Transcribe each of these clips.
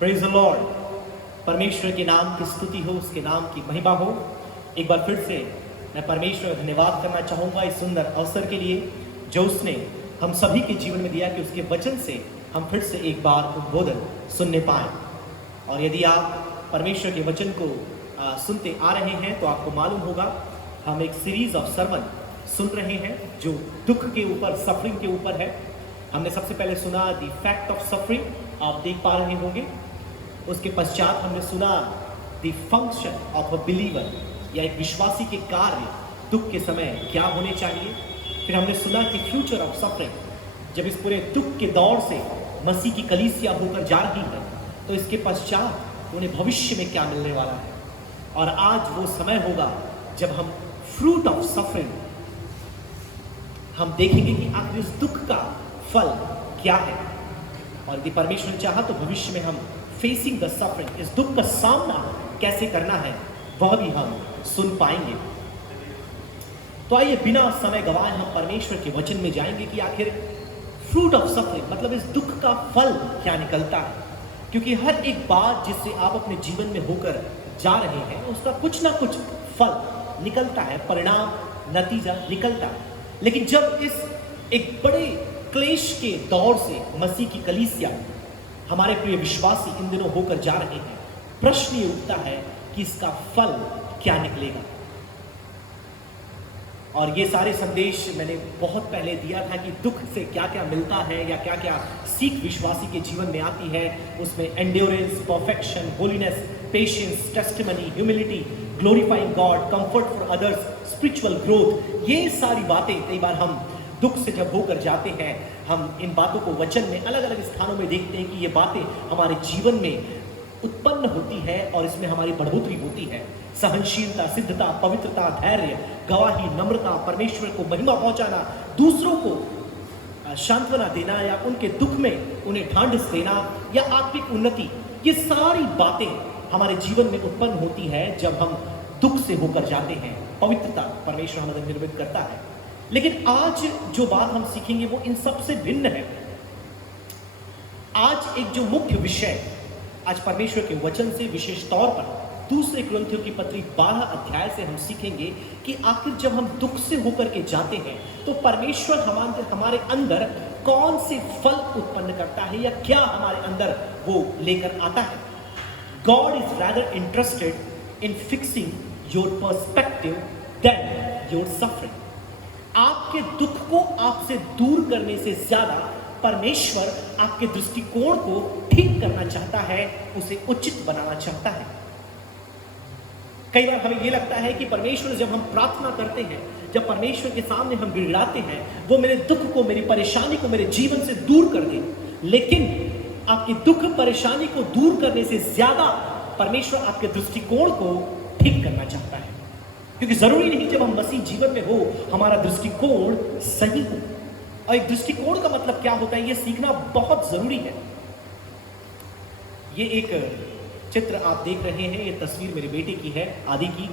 Praise the Lord. परमेश्वर के नाम की स्तुति हो, उसके नाम की महिमा हो। एक बार फिर से मैं परमेश्वर का धन्यवाद करना चाहूँगा इस सुंदर अवसर के लिए जो उसने हम सभी के जीवन में दिया कि उसके वचन से हम फिर से एक बार उद्बोधन सुनने पाएँ। और यदि आप परमेश्वर के वचन को सुनते आ रहे हैं तो आपको मालूम होगा हम एक सीरीज ऑफ सर्मन सुन रहे हैं जो दुख के ऊपर, सफरिंग के ऊपर है। हमने सबसे पहले सुना द फैक्ट ऑफ सफरिंग, आप देख पा रहे होंगे। उसके पश्चात हमने सुना the function of a believer, या एक विश्वासी के कार्य दुख के समय क्या होने चाहिए। फिर हमने सुना कि फ्यूचर ऑफ सफरिंग, जब इस पूरे दुख के दौर से मसीह की कलीसिया होकर जा रही है तो इसके पश्चात उन्हें भविष्य में क्या मिलने वाला है। और आज वो समय होगा जब हम फ्रूट ऑफ सफरिंग हम देखेंगे कि आखिर इस दुख का फल क्या है। और यदि परमेश्वर ने चाहा तो भविष्य में हम फेसिंग द सफरिंग, इस दुख का सामना कैसे करना है, वह भी हम सुन पाएंगे। तो आइए बिना समय गवाए हम परमेश्वर के वचन में जाएंगे कि आखिर फ्रूट ऑफ सफरिंग मतलब इस दुख का फल क्या निकलता है। क्योंकि हर एक बात जिससे आप अपने जीवन में होकर जा रहे हैं उसका कुछ ना कुछ फल निकलता है, परिणाम, नतीजा निकलता है। लेकिन जब इस एक बड़े क्लेश के दौर से मसीह की कलीसिया, हमारे प्रिय विश्वासी इन दिनों होकर जा रहे हैं, प्रश्न ये उठता है कि इसका फल क्या निकलेगा। और ये सारे संदेश मैंने बहुत पहले दिया था कि दुख से क्या क्या मिलता है या क्या क्या सीख विश्वासी के जीवन में आती है। उसमें endurance, perfection, holiness, patience, testimony, humility, glorifying God, comfort for others, spiritual growth, ये सारी बातें कई बार हम दुख से जब होकर जाते हैं हम इन बातों को वचन में अलग अलग स्थानों में देखते हैं कि ये बातें हमारे जीवन में उत्पन्न होती है और इसमें हमारी बढ़ोतरी होती है। सहनशीलता, सिद्धता, पवित्रता, धैर्य, गवाही, नम्रता, परमेश्वर को महिमा पहुंचाना, दूसरों को सांत्वना देना या उनके दुख में उन्हें ढांढस देना या आत्मिक उन्नति, ये सारी बातें हमारे जीवन में उत्पन्न होती है जब हम दुख से होकर जाते हैं। पवित्रता परमेश्वर हमें निर्मित करता है। लेकिन आज जो बात हम सीखेंगे वो इन सब से भिन्न है। आज एक जो मुख्य विषय आज परमेश्वर के वचन से विशेष तौर पर दूसरे कुरिन्थियों की पत्री 12 अध्याय से हम सीखेंगे कि आखिर जब हम दुख से होकर के जाते हैं तो परमेश्वर हमारे अंदर कौन से फल उत्पन्न करता है या क्या हमारे अंदर वो लेकर आता है। God is rather interested in fixing your perspective than your suffering. आपके दुख को आपसे दूर करने से ज्यादा परमेश्वर आपके दृष्टिकोण को ठीक करना चाहता है, उसे उचित बनाना चाहता है। कई बार हमें यह लगता है कि परमेश्वर जब हम प्रार्थना करते हैं, जब परमेश्वर के सामने हम गिड़गिड़ाते हैं, वो मेरे दुख को, मेरी परेशानी को मेरे जीवन से दूर कर दे। लेकिन आपकी दुख परेशानी को दूर करने से ज्यादा परमेश्वर आपके दृष्टिकोण को ठीक करना चाहता है। क्योंकि जरूरी नहीं जब हम मसीह जीवन में हो हमारा दृष्टिकोण सही हो। और एक दृष्टिकोण का मतलब क्या होता है, यह सीखना बहुत जरूरी है। ये एक चित्र आप देख रहे हैं, ये तस्वीर मेरे बेटे की है, आदि की।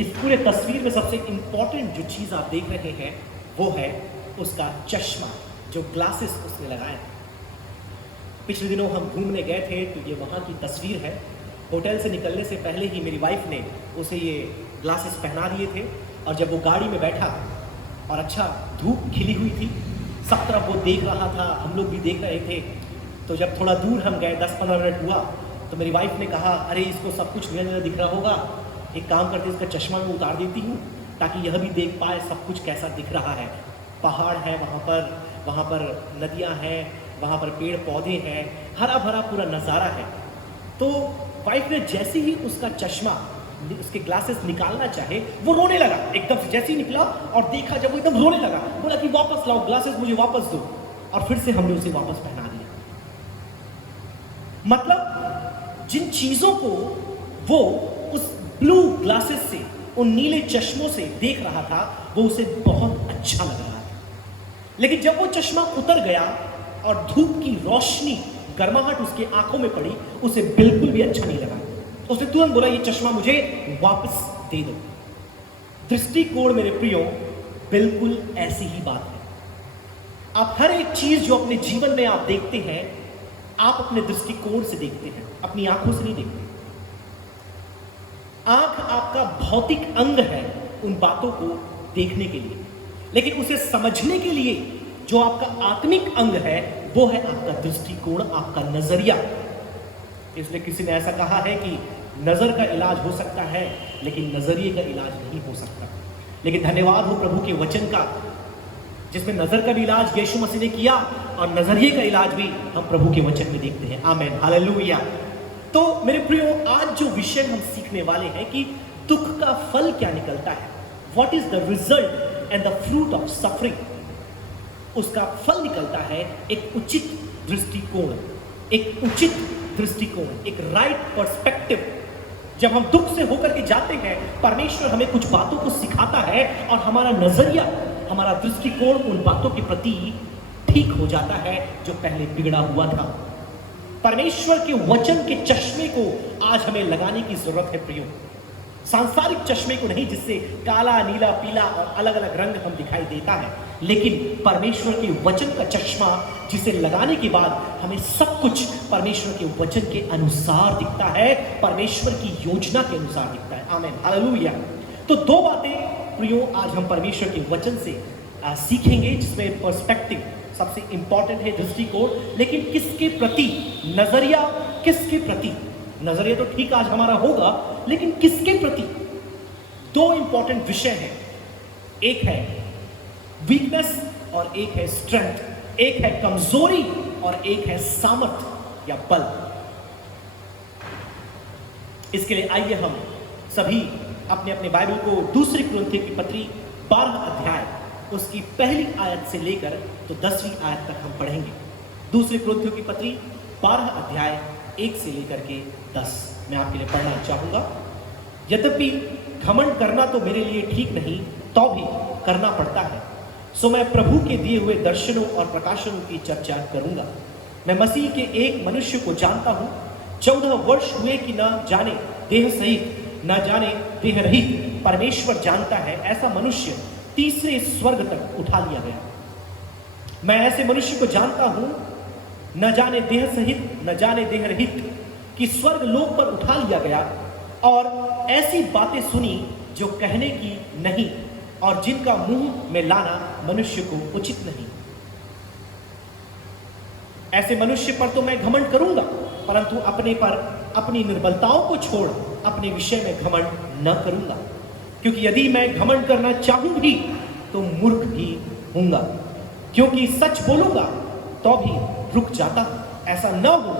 इस पूरे तस्वीर में सबसे इंपॉर्टेंट जो चीज आप देख रहे हैं वो है उसका चश्मा, जो ग्लासेस उसने लगाया। पिछले दिनों हम घूमने गए थे तो ये वहाँ की तस्वीर है। होटल से निकलने से पहले ही मेरी वाइफ ने उसे ये ग्लासेस पहना दिए थे। और जब वो गाड़ी में बैठा और अच्छा धूप खिली हुई थी, सब तरफ वो देख रहा था, हम लोग भी देख रहे थे। तो जब थोड़ा दूर हम गए, 10-15 मिनट हुआ, तो मेरी वाइफ ने कहा, अरे इसको सब कुछ नया नया दिख रहा होगा, एक काम करते इसका चश्मा में उतार देती हूँ ताकि यह भी देख पाए सब कुछ कैसा दिख रहा है। पहाड़ है वहाँ पर नदियाँ हैं, वहाँ पर पेड़ पौधे हैं, हरा भरा पूरा नज़ारा है। तो वाइफ ने जैसे ही उसका चश्मा, उसके ग्लासेस निकालना चाहे, वो रोने लगा एकदम से। जैसे ही निकला और देखा, जब वो एकदम रोने लगा, बोला कि वापस लाओ ग्लासेस, मुझे वापस दो। और फिर से हमने उसे वापस पहना दिया। मतलब जिन चीजों को वो उस ब्लू ग्लासेस से, उन नीले चश्मों से देख रहा था, वो उसे बहुत अच्छा लग रहा था। लेकिन जब वो चश्मा उतर गया और धूप की रोशनी, गर्माहट उसकी आंखों में पड़ी, उसे बिल्कुल भी अच्छा नहीं लगा। उसने तुरंत बोला, ये चश्मा मुझे वापस दे दो। दृष्टिकोण मेरे प्रियो बिल्कुल ऐसी ही बात है। आप हर एक चीज जो अपने जीवन में आप देखते हैं आप अपने दृष्टिकोण से देखते हैं, अपनी आंखों से नहीं देखते। आंख आपका भौतिक अंग है उन बातों को देखने के लिए, लेकिन उसे समझने के लिए जो आपका आत्मिक अंग है वो है आपका दृष्टिकोण, आपका नजरिया। इसलिए किसी ने ऐसा कहा है कि नजर का इलाज हो सकता है लेकिन नजरिए का इलाज नहीं हो सकता। लेकिन धन्यवाद हो प्रभु के वचन का, जिसमें नजर का भी इलाज यीशु मसीह ने किया और नजरिए का इलाज भी हम प्रभु के वचन में देखते हैं। आमीन, हालेलुया। तो मेरे प्रियो, आज जो विषय हम सीखने वाले हैं कि दुख का फल क्या निकलता है, what is the result and the fruit of suffering. उसका फल निकलता है एक उचित दृष्टिकोण, एक उचित दृष्टिकोण, एक राइट पर्सपेक्टिव। जब हम दुख से होकर के जाते हैं, परमेश्वर हमें कुछ बातों को सिखाता है और हमारा नजरिया, हमारा दृष्टिकोण उन बातों के प्रति ठीक हो जाता है जो पहले बिगड़ा हुआ था। परमेश्वर के वचन के चश्मे को आज हमें लगाने की जरूरत है प्रियो, सांसारिक चश्मे को नहीं जिससे काला, नीला, पीला और अलग अलग रंग हम दिखाई देता है, लेकिन परमेश्वर के वचन का चश्मा जिसे लगाने के बाद हमें सब कुछ परमेश्वर के वचन के अनुसार दिखता है, परमेश्वर की योजना के अनुसार दिखता है। Amen, hallelujah. तो दो बातें प्रियो आज हम परमेश्वर के वचन से सीखेंगे, जिसमें पर्सपेक्टिव सबसे इंपॉर्टेंट है, दृष्टिकोण, लेकिन किसके प्रति नजरिया, किसके प्रति नजरिया तो ठीक आज हमारा होगा, लेकिन किसके प्रति। दो इंपॉर्टेंट विषय हैं, एक है वीकनेस और एक है स्ट्रेंथ, एक है कमजोरी और एक है सामर्थ या बल। इसके लिए आइए हम सभी अपने अपने बाइबल को दूसरी कुरिन्थियों की पत्री 12 अध्याय उसकी पहली आयत से लेकर तो 10वीं आयत तक हम पढ़ेंगे। दूसरी कुरिन्थियों की पत्री 12 अध्याय 1 से लेकर के 10 मैं आपके लिए पढ़ना चाहूंगा। यद्यपि घमंड करना तो मेरे लिए ठीक नहीं, तो भी करना पड़ता है, सो मैं प्रभु के दिए हुए दर्शनों और प्रकाशनों की चर्चा करूंगा। मैं मसीह के एक मनुष्य को जानता हूं, 14 वर्ष हुए कि न जाने देह सहित न जाने देह रहित परमेश्वर जानता है, ऐसा मनुष्य तीसरे स्वर्ग तक उठा लिया गया। मैं ऐसे मनुष्य को जानता हूं, न जाने देह सहित न जाने देह रहित, कि स्वर्ग लोक पर उठा लिया गया, और ऐसी बातें सुनी जो कहने की नहीं और जिनका मुंह में लाना मनुष्य को उचित नहीं। ऐसे मनुष्य पर तो मैं घमंड करूंगा, परंतु अपने पर अपनी निर्बलताओं को छोड़ अपने विषय में घमंड न करूंगा, क्योंकि यदि मैं घमंड करना चाहूं भी तो मूर्ख ही हूंगा, क्योंकि सच बोलूंगा तो भी रुक जाता हूं। ऐसा न हो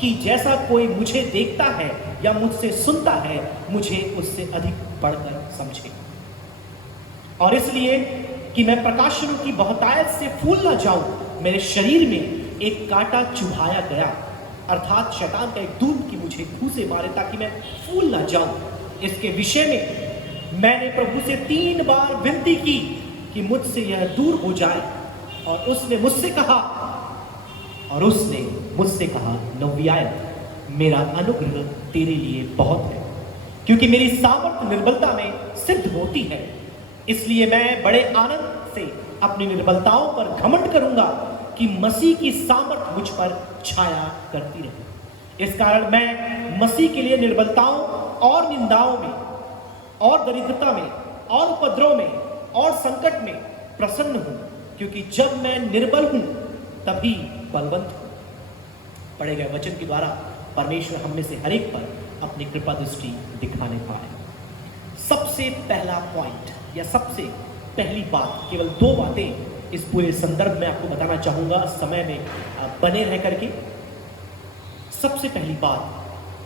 कि जैसा कोई मुझे देखता है या मुझसे सुनता है, मुझे उससे अधिक बढ़कर समझे। और इसलिए कि मैं प्रकाशनों की बहुतायत से फूल न जाऊं, मेरे शरीर में एक कांटा चुभाया गया, अर्थात शैतान का एक दूत कि मुझे घूंसे मारे ताकि मैं फूल न जाऊं। इसके विषय में मैंने प्रभु से 3 बार विनती की कि मुझसे यह दूर हो जाए, और उसने मुझसे कहा नव्यायत, मेरा अनुग्रह तेरे लिए बहुत है, क्योंकि मेरी सामर्थ निर्बलता में सिद्ध होती है। इसलिए मैं बड़े आनंद से अपनी निर्बलताओं पर घमंड करूंगा कि मसीह की सामर्थ मुझ पर छाया करती रहे। इस कारण मैं मसीह के लिए निर्बलताओं और निंदाओं में और दरिद्रता में और उपद्रव में और संकट में प्रसन्न हूं, क्योंकि जब मैं निर्बल हूं तभी बलवंत हूं। पढ़े गए वचन के द्वारा परमेश्वर हम में से हर एक पर अपनी कृपा दृष्टि दिखाने पाए। सबसे पहला पॉइंट या सबसे पहली बात, केवल 2 बातें इस पूरे संदर्भ में आपको बताना चाहूंगा, समय में बने रह करके। सबसे पहली बात,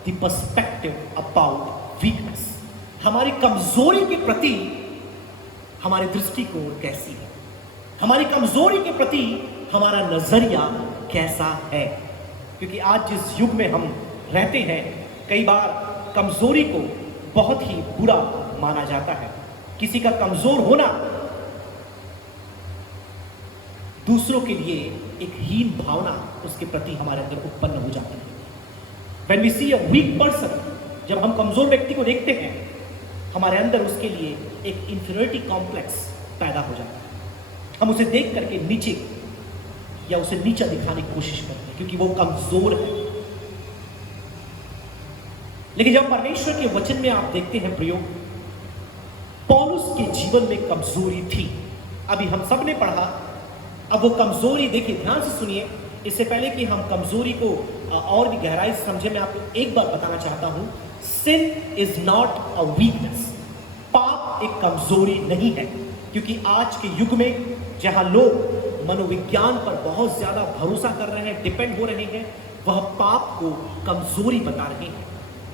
द पर्सपेक्टिव अबाउट वीकनेस, हमारी कमजोरी के प्रति हमारी दृष्टिकोण कैसी है, हमारी कमजोरी के प्रति हमारा नजरिया कैसा है। क्योंकि आज जिस युग में हम रहते हैं, कई बार कमजोरी को बहुत ही बुरा माना जाता है। किसी का कमजोर होना दूसरों के लिए एक हीन भावना उसके प्रति हमारे अंदर उत्पन्न हो जाती है। When we see a weak person, जब हम कमजोर व्यक्ति को देखते हैं, हमारे अंदर उसके लिए एक इंफीरियरिटी कॉम्प्लेक्स पैदा हो जाता है। हम उसे देख करके नीचे या उसे नीचा दिखाने की कोशिश करते हैं क्योंकि वो कमजोर है। लेकिन जब परमेश्वर के वचन में आप देखते हैं प्रियो, पौलुस के जीवन में कमजोरी थी। अभी हम सब ने पढ़ा, अब वो कमजोरी देखिए, ध्यान से सुनिए। इससे पहले कि हम कमजोरी को और भी गहराई से समझे, मैं आपको एक बात बताना चाहता हूं, सिन इज नॉट अ वीकनेस। पाप एक कमजोरी नहीं है, क्योंकि आज के युग में जहां लोग मनोविज्ञान पर बहुत ज्यादा भरोसा कर रहे हैं, डिपेंड हो रहे हैं, वह पाप को कमजोरी बता रहे हैं।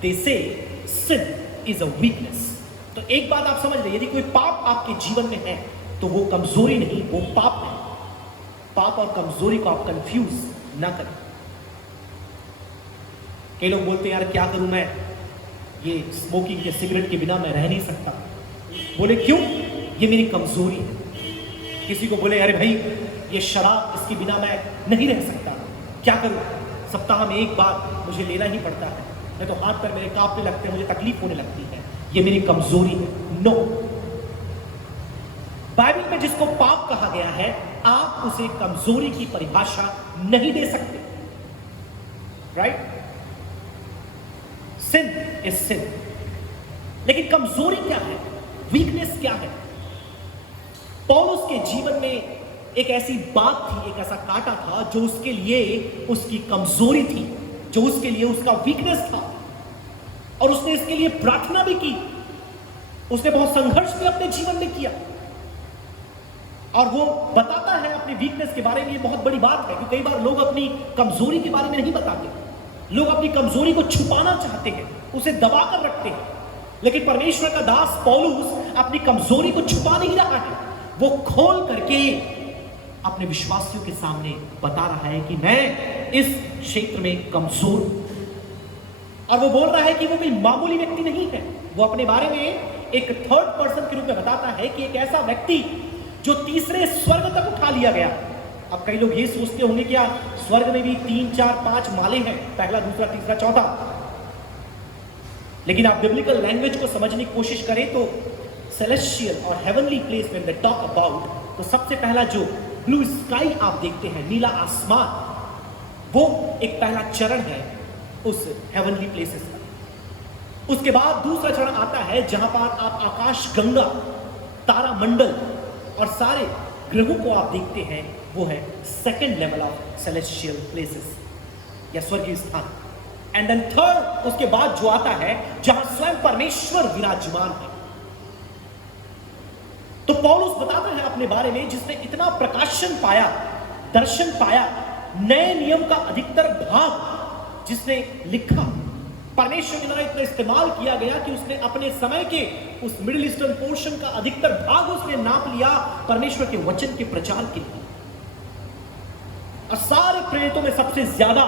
दे से सिन इज अ वीकनेस। तो एक बात आप समझ लें, यदि कोई पाप आपके जीवन में है तो वो कमजोरी नहीं, वो पाप है। पाप और कमजोरी को आप कंफ्यूज ना करें। कई लोग बोलते हैं यार क्या करूं मैं, ये स्मोकिंग या सिगरेट के बिना मैं रह नहीं सकता। बोले क्यों? ये मेरी कमजोरी है। किसी को बोले अरे भाई ये शराब, इसके बिना मैं नहीं रह सकता, क्या करूं? सप्ताह में एक बार मुझे लेना ही पड़ता है, नहीं तो हाथ पैर मेरे कांपने लगते हैं, मुझे तकलीफ होने लगती है, ये मेरी कमजोरी है। नो, बाइबल में जिसको पाप कहा गया है, आप उसे कमजोरी की परिभाषा नहीं दे सकते। राइट? सिन इज सिन। लेकिन कमजोरी क्या है, वीकनेस क्या है? पौलुस के जीवन में एक ऐसी बात थी, एक ऐसा कांटा था जो उसके लिए उसकी कमजोरी थी, जो उसके लिए उसका वीकनेस था, और उसने इसके लिए प्रार्थना भी की। उसने बहुत संघर्ष भी अपने जीवन में किया, और वो बताता है अपनी वीकनेस के बारे में। ये बहुत बड़ी बात है, क्योंकि कई बार लोग अपनी कमजोरी के बारे में नहीं बताते। लोग अपनी कमजोरी को छुपाना चाहते हैं, उसे दबा कर रखते हैं। लेकिन परमेश्वर का दास पौलुस अपनी कमजोरी को छुपा नहीं रहा है, वो खोल करके अपने विश्वासियों के सामने बता रहा है कि मैं इस क्षेत्र में कमजोर हूं। और वो बोल रहा है कि वो कोई मामूली व्यक्ति नहीं है। वो अपने बारे में एक थर्ड पर्सन के रूप में बताता है कि एक ऐसा व्यक्ति जो तीसरे स्वर्ग तक उठा लिया गया। अब कई लोग ये सोचते होंगे क्या स्वर्ग में भी 3, 4, 5 माले हैं, पहला, दूसरा, तीसरा, चौथा। लेकिन आप बिब्लिकल लैंग्वेज को समझने की कोशिश करें तो सेलेस्टियल और heavenly place when they talk about, तो सबसे पहला जो ब्लू स्काई आप देखते हैं, नीला आसमान, वो एक पहला चरण है उस हेवनली प्लेसेस का। उसके बाद दूसरा चरण आता है जहां पर आप आकाश गंगा, तारा मंडल और सारे ग्रहों को आप देखते हैं, वो है second level of celestial places या स्वर्गीय स्थान। एंड देन थर्ड, उसके बाद जो आता है जहां स्वयं परमेश्वर विराजमान है। तो पौलुस बताता है अपने बारे में, जिसने इतना प्रकाशन पाया, दर्शन पाया, नए नियम का अधिकतर भाग जिसने लिखा, परमेश्वर के द्वारा इतना इस्तेमाल किया गया कि उसने अपने समय के उस मिडिल ईस्टर्न पोर्शन का अधिकतर भाग उसने नाप लिया परमेश्वर के वचन के प्रचार के लिए। और सारे प्रेरितों में सबसे ज्यादा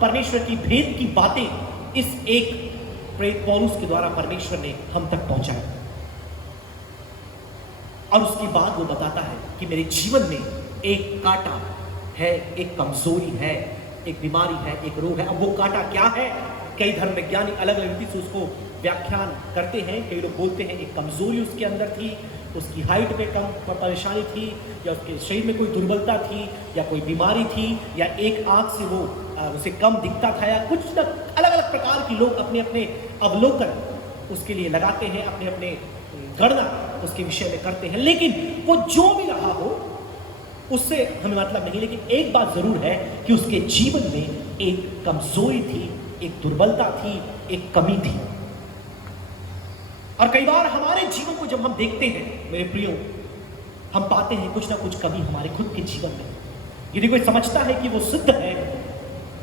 परमेश्वर की भेद की बातें इस एक प्रेरित पौलुस के द्वारा परमेश्वर ने हम तक पहुंचाया। और उसके बाद वो बताता है कि मेरे जीवन में एक कांटा है, एक कमजोरी है, एक बीमारी है, एक रोग है। अब वो कांटा क्या है? कई धर्म वैज्ञानिक अलग अलग रीति से उसको व्याख्यान करते हैं। कई लोग बोलते हैं एक कमजोरी उसके अंदर थी, उसकी हाइट में कम परेशानी थी, या उसके शरीर में कोई दुर्बलता थी, या कोई बीमारी थी, या एक आंख से वो उसे कम दिखता था, या कुछ ना अलग अलग प्रकार की लोग अपने अपने अवलोकन उसके लिए लगाते हैं, अपने अपने गणना उसके विषय में करते हैं। लेकिन वो जो भी रहा हो उससे हमें मतलब नहीं। लेकिन एक बात जरूर है कि उसके जीवन में एक कमजोरी थी, एक दुर्बलता थी, एक कमी थी। और कई बार हमारे जीवन को जब हम देखते हैं मेरे प्रियो, हम पाते हैं कुछ ना कुछ कमी हमारे खुद के जीवन में। यदि कोई समझता है कि वो सिद्ध है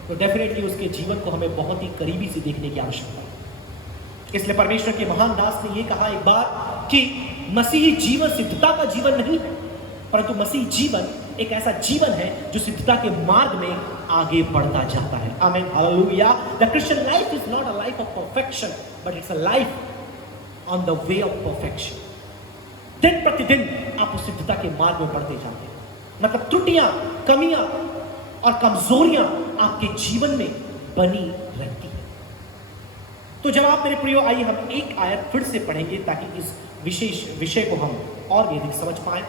तो डेफिनेटली उसके जीवन को हमें बहुत ही करीबी से देखने की आवश्यकता है। इसलिए परमेश्वर के महान दास ने यह कहा एक बार कि मसीही जीवन सिद्धता का जीवन नहीं है, परंतु मसीह जीवन एक ऐसा जीवन है जो सिद्धता के मार्ग में आगे बढ़ता जाता है। Amen, hallelujah. The Christian life is not a life of perfection, but it's a life on the way of perfection. दिन प्रतिदिन आप उस सिद्धता के मार्ग में बढ़ते जाते हैं। मतलब त्रुटियां, कमियां और कमजोरियां आपके जीवन में बनी रहती है। तो जब आप मेरे प्रियो, आइए हम एक आयत फिर से पढ़ेंगे ताकि इस विशेष विषय को हम और भी अधिक समझ पाए।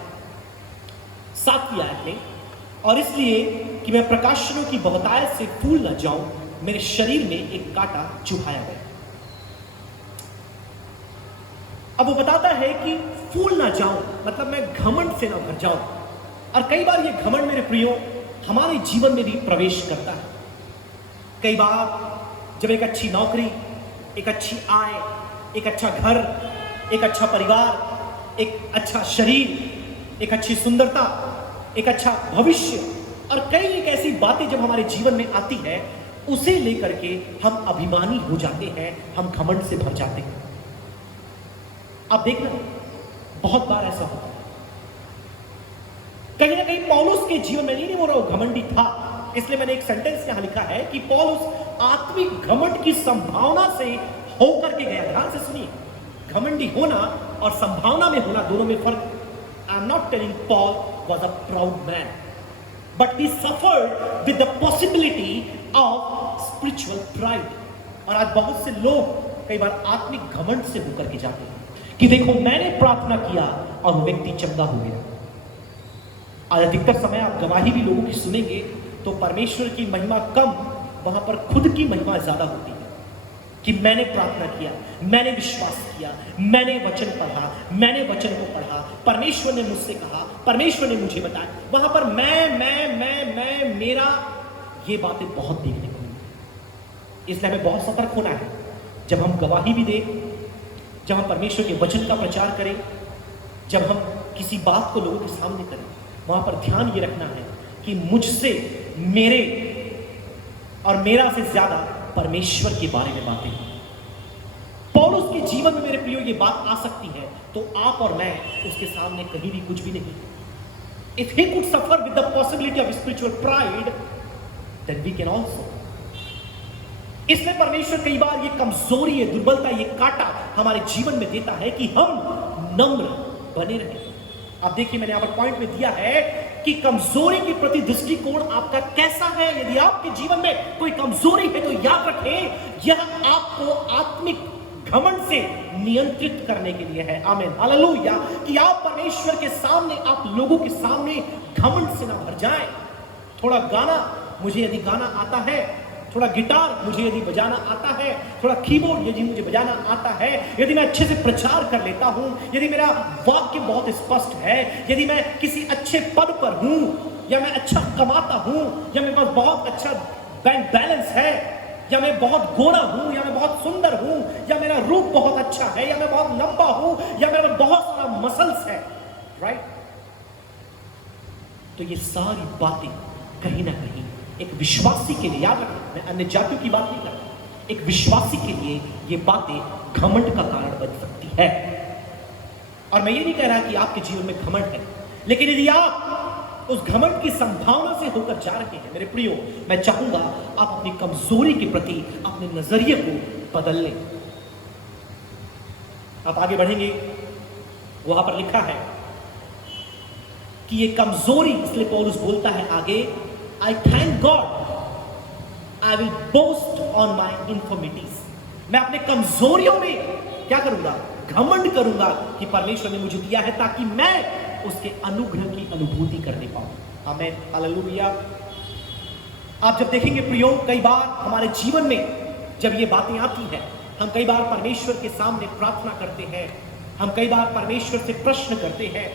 7वीं आयत में, और इसलिए कि मैं प्रकाशनों की बहुतायत से फूल न जाऊं, मेरे शरीर में एक कांटा चुभाया गया। अब वो बताता है कि फूल ना जाऊं मतलब मैं घमंड से ना भर जाऊं। और कई बार ये घमंड मेरे प्रियो हमारे जीवन में भी प्रवेश करता है। कई बार जब एक अच्छी नौकरी, एक अच्छी आय, एक अच्छा घर, एक अच्छा परिवार, एक अच्छा शरीर, एक अच्छी सुंदरता, एक अच्छा भविष्य और कई एक ऐसी बातें जब हमारे जीवन में आती है, उसे लेकर के हम अभिमानी हो जाते हैं, हम घमंड से भर जाते हैं। आप देखना बहुत बार ऐसा होता है। कहीं ना कहीं पौलुस के जीवन में नहीं बोल रहा हूं घमंडी था, इसलिए मैंने एक सेंटेंस यहां लिखा है कि पौलुस आत्मिक घमंड की संभावना से होकर के गया। ध्यान से सुनिए, घमंडी होना और संभावना में होना दोनों में फर्क। I am not telling Paul was a proud man, but he suffered with the possibility of spiritual pride. और आज बहुत से लोग कई बार आत्मिक घमंड से होकर के जाते हैं कि देखो मैंने प्रार्थना किया और वो व्यक्ति चंगा हो गया। आज अधिकतर समय आप गवाही भी लोगों की सुनेंगे तो परमेश्वर की महिमा कम, वहां पर खुद की महिमा ज्यादा होती है कि मैंने प्रार्थना किया, मैंने विश्वास किया, मैंने वचन पढ़ा, मैंने वचन को पढ़ा, परमेश्वर ने मुझसे कहा, परमेश्वर ने मुझे बताया। वहां पर मैं मेरा, ये बातें बहुत देखने को मिली। इसलिए हमें बहुत सतर्क होना है जब हम गवाही भी दें, जब हम परमेश्वर के वचन का प्रचार करें, जब हम किसी बात को लोगों के सामने करें, वहां पर ध्यान ये रखना है कि मुझसे, मेरे और मेरा से ज्यादा परमेश्वर के बारे में बातें हैं। पौलुस के जीवन में मेरे प्रियो ये बात आ सकती है तो आप और मैं उसके सामने कहीं भी कुछ भी नहीं। If he could suffer with the possibility of spiritual pride, then we can also. इसलिए परमेश्वर कई बार ये कमजोरी, ये दुर्बलता, ये कांटा हमारे जीवन में देता है कि हम नम्र बने रहें। अब देखिए मैंने यहां पर पॉइंट में दिया है कि कमजोरी के प्रति दृष्टिकोण आपका कैसा है। यदि आपके जीवन में कोई कमजोरी है तो याद रखें, यह आपको आत्मिक घमंड से नियंत्रित करने के लिए है। Amen, hallelujah. कि आप परमेश्वर के सामने, आप लोगों के सामने घमंड से ना भर जाएं। थोड़ा गाना, मुझे यदि गाना आता है, थोड़ा गिटार मुझे यदि बजाना आता है, थोड़ा कीबोर्ड यदि मुझे बजाना आता है, यदि मैं अच्छे से प्रचार कर लेता हूं, यदि मेरा वाक्य बहुत स्पष्ट है, यदि मैं किसी अच्छे पद पर हूं, या मैं अच्छा कमाता हूं, या मेरे पास बहुत अच्छा बैंक बैलेंस है, या मैं बहुत गोरा हूं, या मैं बहुत सुंदर हूं, या मेरा रूप बहुत अच्छा है, या मैं बहुत लंबा हूं, या मेरे में बहुत सारा मसल्स है, राइट? तो ये सारी बातें कहीं ना कहीं एक विश्वासी के लिए, याद रखें मैं अन्य जातियों की बात नहीं कर रहा, एक विश्वासी के लिए ये बातें घमंड का कारण बन सकती है। और मैं ये नहीं कह रहा कि आपके जीवन में घमंड है, लेकिन यदि आप उस घमंड की संभावना से होकर जा रहे हैं, मेरे प्रियो, मैं चाहूंगा आप अपनी कमजोरी के प्रति अपने नजरिए को बदल लें। आप आगे बढ़ेंगे, वहां पर लिखा है कि ये कमजोरी, इसलिए पौलुस बोलता है आगे, I thank God, I will boast on my infirmities। मैं अपने कमजोरियों में क्या करूंगा? घमंड करूंगा कि परमेश्वर ने मुझे दिया है ताकि मैं उसके अनुग्रह की अनुभूति करने पाऊं। आमीन, हालेलुया। आप जब देखेंगे प्रियो, कई बार हमारे जीवन में जब ये बातें आती हैं, हम कई बार परमेश्वर के सामने प्रार्थना करते हैं, हम कई बार परमेश्वर से प्रश्न करते हैं।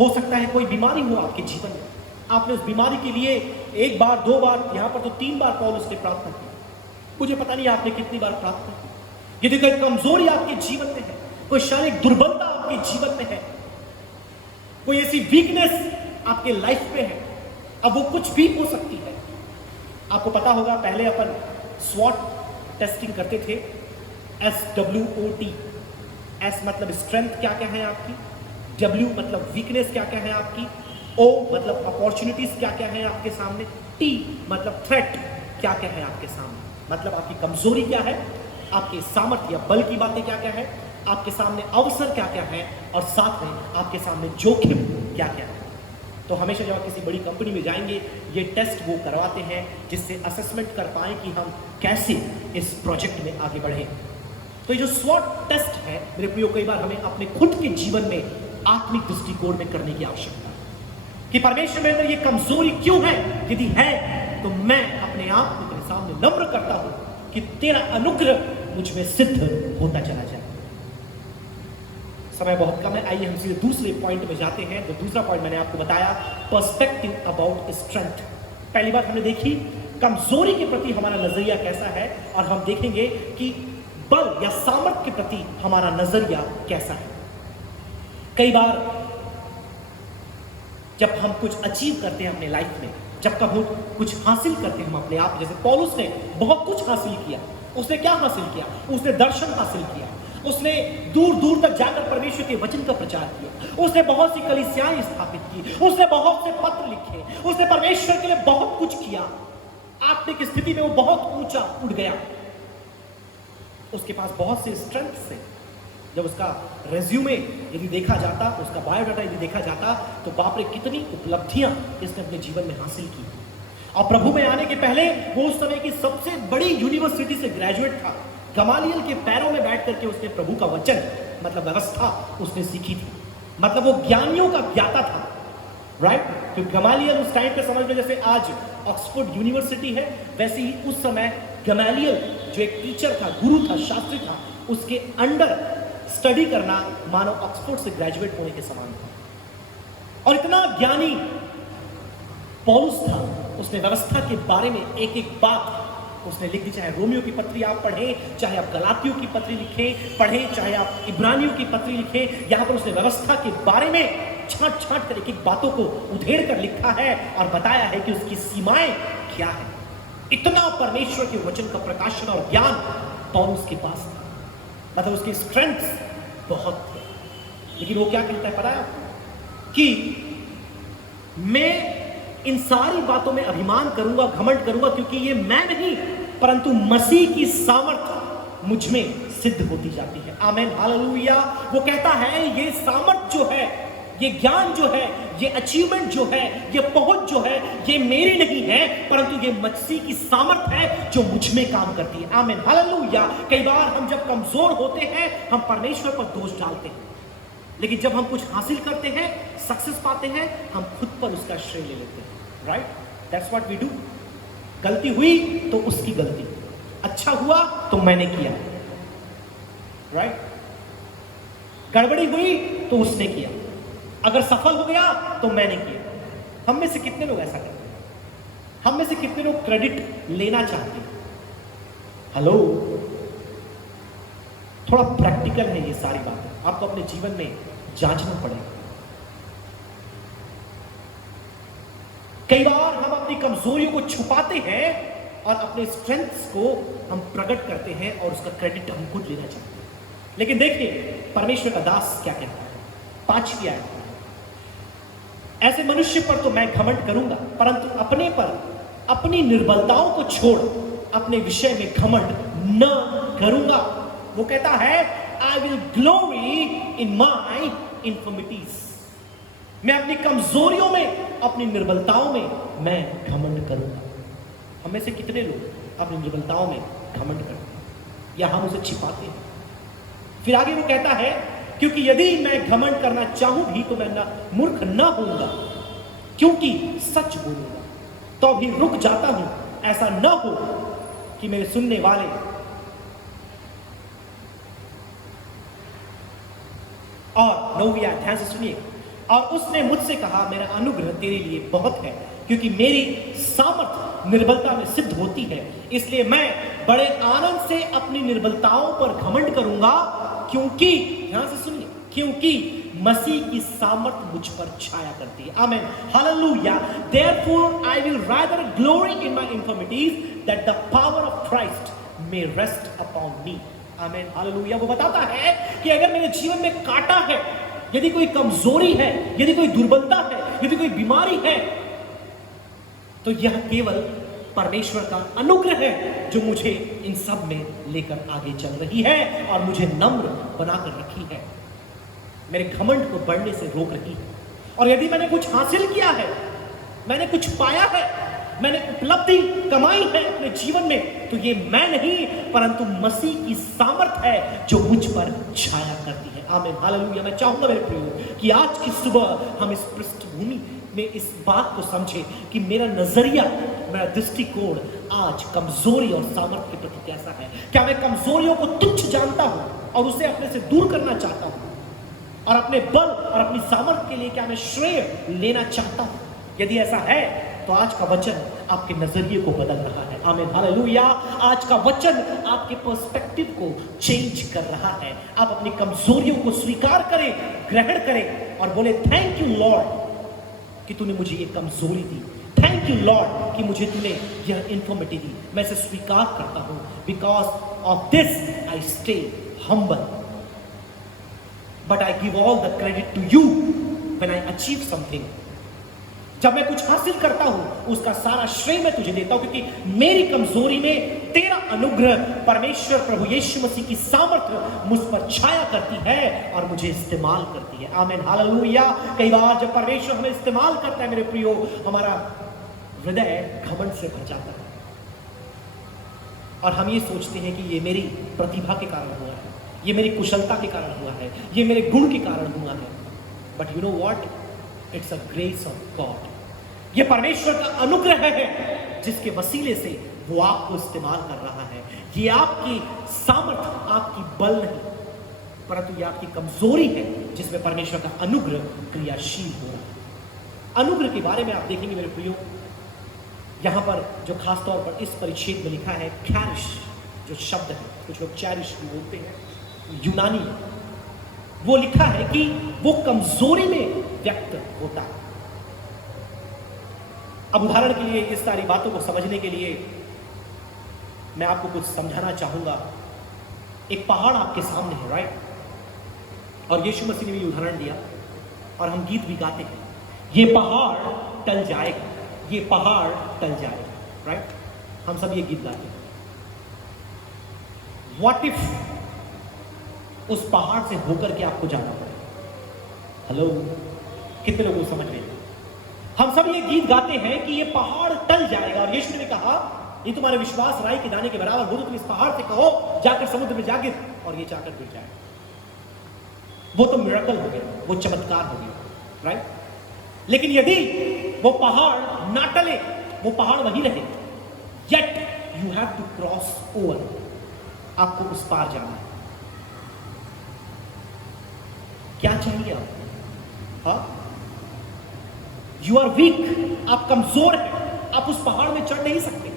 हो सकता है कोई बीमारी हो आपके जीवन में, आपने उस बीमारी के लिए एक बार, दो बार, यहां पर तो 3 बार पौलुस ने प्रार्थना की। मुझे पता नहीं आपने कितनी बार प्रार्थना की। यदि कोई कमजोरी आपके जीवन में है, कोई शारीरिक दुर्बलता आपके जीवन में है, कोई ऐसी वीकनेस आपके लाइफ में है, अब वो कुछ भी हो सकती है। आपको पता होगा पहले अपन स्वॉट टेस्टिंग करते थे, SWOT। S मतलब स्ट्रेंथ क्या क्या है आपकी, W मतलब वीकनेस क्या क्या है आपकी, O मतलब अपॉर्चुनिटीज क्या क्या है आपके सामने, T मतलब थ्रेट क्या क्या है आपके सामने, मतलब आपकी कमजोरी क्या है, आपके सामर्थ्य या बल की बातें क्या क्या है, आपके सामने अवसर क्या क्या है, और साथ में आपके सामने जोखिम क्या क्या है। तो हमेशा जब आप किसी बड़ी कंपनी में जाएंगे, ये टेस्ट वो करवाते हैं जिससे असेसमेंट कर पाए कि हम कैसे इस प्रोजेक्ट में आगे बढ़े। तो ये जो स्वॉट टेस्ट है मेरे प्रियो, कई बार हमें अपने खुद के जीवन में आत्मिक दृष्टिकोण में करने की आवश्यकता है। कि परमेश्वर मेरे अंदर ये कमजोरी क्यों है। यदि है तो मैं अपने आप को तेरे सामने नम्र करता हूं कि तेरा अनुग्रह मुझ में सिद्ध होता चला जाए। समय बहुत कम है, आइए हम सीधे दूसरे पॉइंट में जाते हैं। तो दूसरा पॉइंट मैंने आपको बताया, पर्सपेक्टिव अबाउट स्ट्रेंथ। पहली बात हमने देखी कमजोरी के प्रति हमारा नजरिया कैसा है, और हम देखेंगे कि बल या सामर्थ्य के प्रति हमारा नजरिया कैसा है। कई बार जब हम कुछ अचीव करते हैं अपने लाइफ में, जब कभी कुछ हासिल करते हैं हम अपने आप, जैसे पौलुस ने बहुत कुछ हासिल किया। उसने क्या हासिल किया? उसने दर्शन हासिल किया, उसने दूर दूर तक जाकर परमेश्वर के वचन का प्रचार किया, उसने बहुत सी कलीसियाएं स्थापित की, उसने बहुत से पत्र लिखे, उसने परमेश्वर के लिए बहुत कुछ किया। आत्मिक स्थिति में वो बहुत ऊंचा उठ गया, उसके पास बहुत से स्ट्रेंथ थे। जब उसका रेज्यूमे यदि देखा जाता, उसका बायोडाटा यदि देखा जाता, तो बाप रे कितनी उपलब्धियां इसने अपने जीवन में हासिल की। और प्रभु में आने के पहले वो उस समय की सबसे बड़ी यूनिवर्सिटी से ग्रेजुएट था। गमालियल के पैरों में बैठ करके उसने प्रभु का वचन मतलब व्यवस्था उसने सीखी थी, मतलब वो ज्ञानियों का ज्ञाता था, राइट। क्योंकि गमालियल उस टाइम पे समझ लो जैसे आज ऑक्सफोर्ड यूनिवर्सिटी है, वैसे ही उस समय गमालियल जो एक टीचर था, गुरु था, शास्त्री था, उसके अंडर स्टडी करना मानो ऑक्सफोर्ड से ग्रेजुएट होने के समान था। और इतना ज्ञानी पौलुस था, उसने व्यवस्था के बारे में एक एक बात उसने लिख दी। चाहे रोमियो की पत्री आप पढ़ें, चाहे आप गलातियों की पत्री लिखें पढ़ें, चाहे आप इब्रानियों की पत्री लिखें, यहां पर उसने व्यवस्था के बारे में छांट छांट कर एक एक बातों को उधेड़ कर लिखा है और बताया है कि उसकी सीमाएं क्या है। इतना परमेश्वर के वचन का प्रकाशन और ज्ञान पौलुस के पास था, मतलब उसके स्ट्रेंथ्स बहुत थे। लेकिन वो क्या कहता है पता है कि मैं इन सारी बातों में अभिमान करूंगा, घमंड करूंगा, क्योंकि ये मैं नहीं परंतु मसीह की सामर्थ मुझ में सिद्ध होती जाती है। Amen, hallelujah. वो कहता है ये सामर्थ जो है, ये ज्ञान जो है, ये अचीवमेंट जो है, ये पहुंच जो है, ये मेरी नहीं है परंतु ये मसीह की सामर्थ है जो मुझ में काम करती है। Amen, hallelujah. कई बार हम जब कमजोर होते हैं हम परमेश्वर पर दोष डालते हैं, लेकिन जब हम कुछ हासिल करते हैं, सक्सेस पाते हैं, हम खुद पर उसका श्रेय ले लेते हैं, right. That's what we do. गलती हुई तो उसकी गलती, अच्छा हुआ तो मैंने किया, राइट। गड़बड़ी हुई तो उसने किया, अगर सफल हो गया तो मैंने किया। हम में से कितने लोग ऐसा करते हैं? हम में से कितने लोग क्रेडिट लेना चाहते हैं? हेलो, थोड़ा प्रैक्टिकल है ये सारी बातें, आपको अपने जीवन में जांचना पड़ेगा। कई बार हम अपनी कमजोरियों को छुपाते हैं और अपने स्ट्रेंथ्स को हम प्रकट करते हैं और उसका क्रेडिट हम खुद लेना चाहते हैं। लेकिन देखिए परमेश्वर का दास क्या कहता है, 5वीं आयत, ऐसे मनुष्य पर तो मैं घमंड करूंगा परंतु अपने पर अपनी निर्बलताओं को छोड़ अपने विषय में घमंड न करूंगा। वो कहता है आई विल ग्लोरी इन माई इन्फर्मिटीज। मैं अपनी कमजोरियों में, अपनी निर्बलताओं में मैं घमंड करूंगा। हम में से कितने लोग अपनी निर्बलताओं में घमंड करते हैं या हम उसे छिपाते हैं? फिर आगे वो कहता है क्योंकि यदि मैं घमंड करना चाहूं भी तो मैं मूर्ख न होऊंगा, क्योंकि सच बोलूंगा तो भी रुक जाता हूं, ऐसा न हो कि मेरे सुनने वाले और 9वीं आयत ध्यान से सुनिए, और उसने मुझसे कहा मेरा अनुग्रह तेरे लिए बहुत है क्योंकि मेरी सामर्थ निर्बलता में सिद्ध होती है, इसलिए मैं बड़े आनंद से अपनी निर्बलताओं पर घमंड करूंगा, क्योंकि ध्यान से सुनिए, क्योंकि मसीह की सामर्थ मुझ पर छाया करती है। Amen, hallelujah. Therefore I will rather glory in my infirmities that the power of Christ may rest upon me. Amen, hallelujah. वो बताता है कि अगर मेरे जीवन में कांटा है, यदि कोई कमजोरी है, यदि कोई दुर्बलता है, यदि कोई बीमारी है, तो यह केवल परमेश्वर का अनुग्रह है जो मुझे इन सब में लेकर आगे चल रही है और मुझे नम्र बनाकर रखी है, मेरे घमंड को बढ़ने से रोक रही है। और यदि मैंने कुछ हासिल किया है, मैंने कुछ पाया है, मैंने उपलब्धि कमाई है अपने जीवन में, तो ये मैं नहीं परंतु मसीह की सामर्थ है जो मुझ पर छाया करती है। Amen, hallelujah. मैं चाहूंगा मेरे प्रियो कि आज की सुबह हम इस पृष्ठभूमि में इस बात को समझे कि मेरा नजरिया, मेरा दृष्टिकोण आज कमजोरी और सामर्थ्य के प्रति कैसा है। क्या मैं कमजोरियों को तुच्छ जानता हूं और उसे अपने से दूर करना चाहता हूं, और अपने बल और अपनी सामर्थ्य के लिए क्या मैं श्रेय लेना चाहता हूं? यदि ऐसा है तो आज का वचन आपके नजरिए को बदल रहा है। Amen, hallelujah. आज का वचन आपके पर्सपेक्टिव को चेंज कर रहा है। आप अपनी कमजोरियों को स्वीकार करें, ग्रहण करें और बोले थैंक यू लॉर्ड कि तूने मुझे ये कमजोरी दी। थैंक यू लॉर्ड कि मुझे तूने यह इन्फॉर्मिटी दी। मैं इसे स्वीकार करता हूं। Because of this I stay humble, but I give all the credit to you when I achieve something. जब मैं कुछ हासिल करता हूं उसका सारा श्रेय मैं तुझे देता हूं, क्योंकि मेरी कमजोरी में तेरा अनुग्रह, परमेश्वर प्रभु यीशु मसीह की सामर्थ्य मुझ पर छाया करती है और मुझे इस्तेमाल करती है। Amen, hallelujah. कई बार जब परमेश्वर हमें इस्तेमाल करता है मेरे प्रियो, हमारा हृदय घमंड से भर जाता है और हम ये सोचते हैं कि ये मेरी प्रतिभा के कारण हुआ है, ये मेरी कुशलता के कारण हुआ है, ये मेरे गुण के कारण हुआ है। But you know what, it's a grace of God. ये परमेश्वर का अनुग्रह है जिसके वसीले से वो आपको इस्तेमाल कर रहा है। ये आपकी सामर्थ्य, आपकी बल नहीं, परंतु ये आपकी कमजोरी है जिसमें परमेश्वर का अनुग्रह क्रियाशील हो रहा है। अनुग्रह के बारे में आप देखेंगे मेरे प्रियो, यहां पर जो खास तौर पर इस परिच्छेद में लिखा है कैरिश, जो शब्द है, कुछ लोग चैरिश भी बोलते हैं, यूनानी है, वो लिखा है कि वो कमजोरी में व्यक्त होता है। अब उदाहरण के लिए इस सारी बातों को समझने के लिए मैं आपको कुछ समझाना चाहूंगा। एक पहाड़ आपके सामने है, राइट? और यीशु मसीह ने भी उदाहरण दिया और हम गीत भी गाते हैं, ये पहाड़ टल जाएगा, ये पहाड़ टल जाएगा, राइट? हम सब ये गीत गाते हैं। व्हाट इफ उस पहाड़ से होकर के आपको जाना पड़े? हेलो, कितने लोग समझ रहे हैं? हम सब ये गीत गाते हैं कि ये पहाड़ टल जाएगा, और यीशु ने कहा ये तुम्हारे विश्वास राई के दाने के बराबर हो, तो तुम इस पहाड़ से कहो जाकर समुद्र में जाकर, और ये जाकर गिर जाएगा। वो तो मिरेकल हो गया, वो चमत्कार हो गया, राइट? लेकिन यदि वो पहाड़ ना टले, वो पहाड़ वहीं रहे, yet you have to cross over, आपको उस पार जाना है। क्या चाहिए आपको? हाँ, यू आर वीक, आप कमजोर हैं, आप उस पहाड़ में चढ़ नहीं सकते।